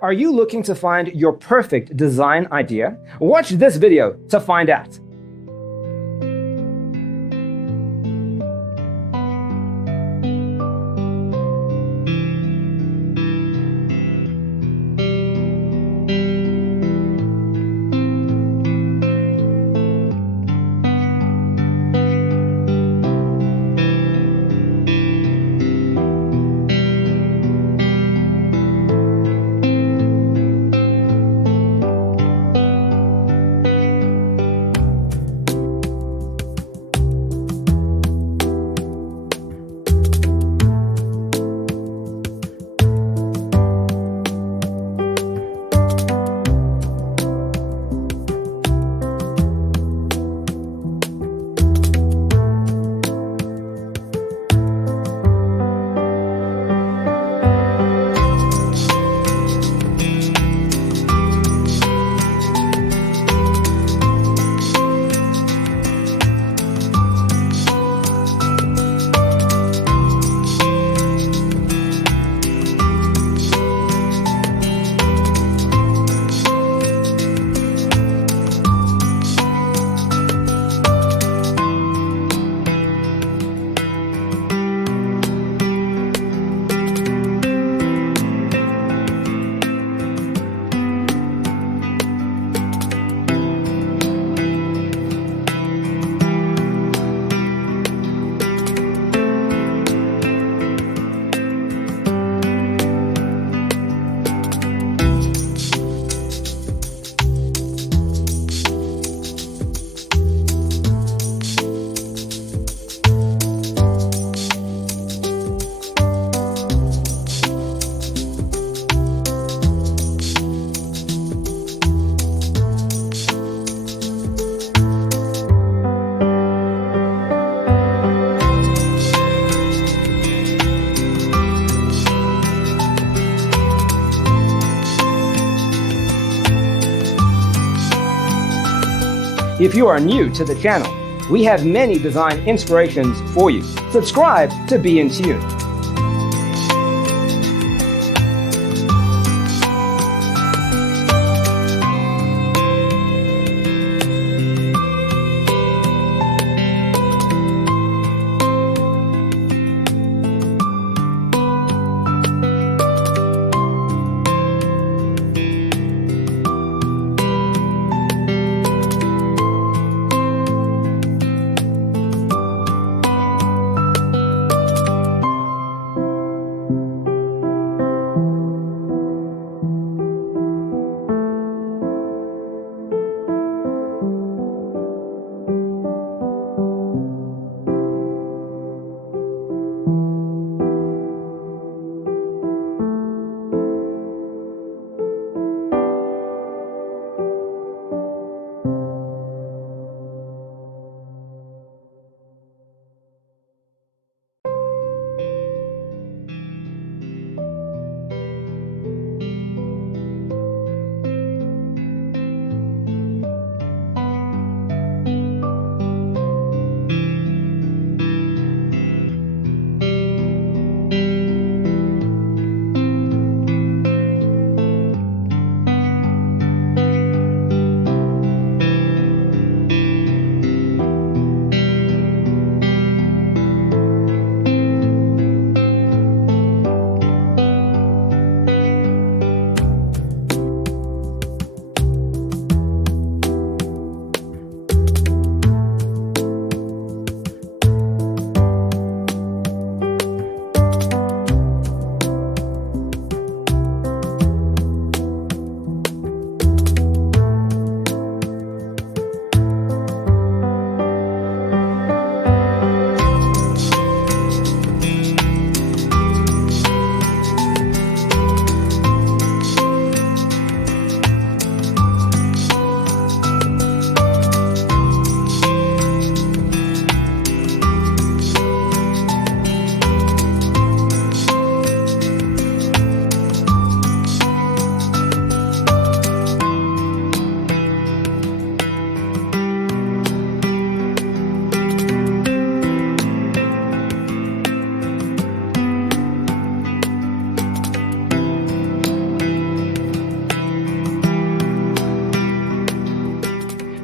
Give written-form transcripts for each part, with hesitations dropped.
Are you looking to find your perfect design idea? Watch this video to find out. If you are new to the channel, we have many design inspirations for you. Subscribe to be in tune.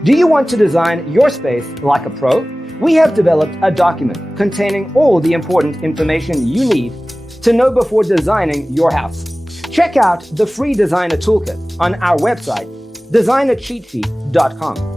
Do you want to design your space like a pro? We have developed a document containing all the important information you need to know before designing your house. Check out the free designer toolkit on our website, designercheatsheet.com.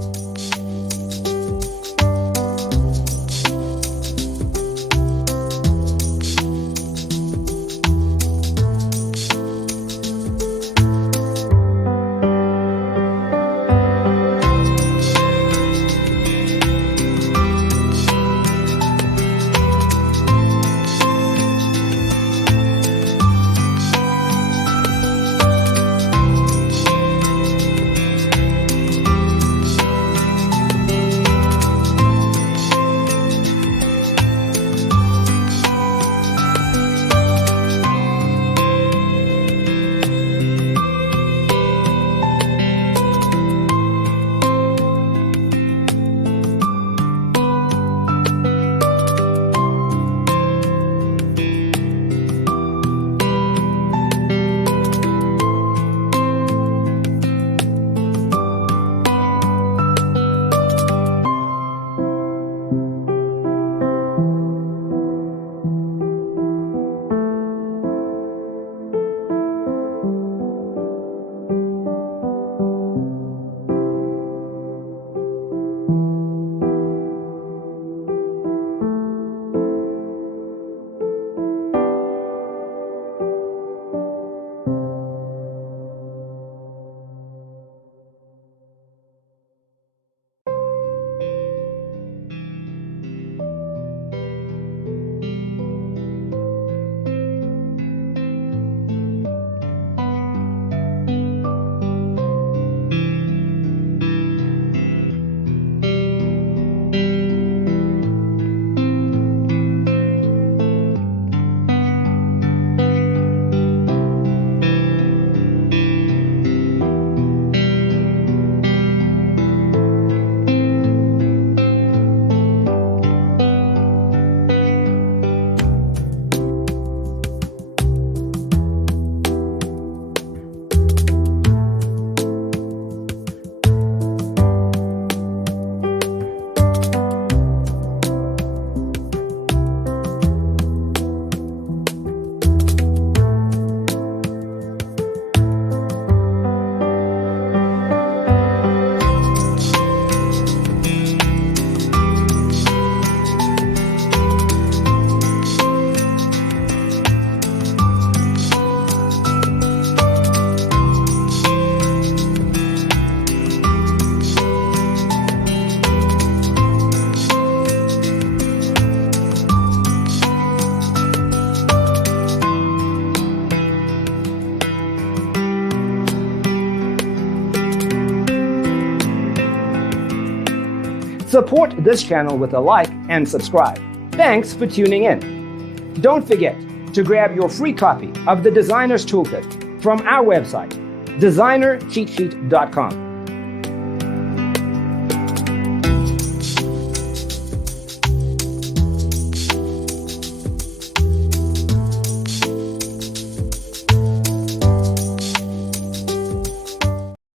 Support this channel with a like and subscribe. Thanks for tuning in. Don't forget to grab your free copy of the Designer's Toolkit from our website, designercheatsheet.com.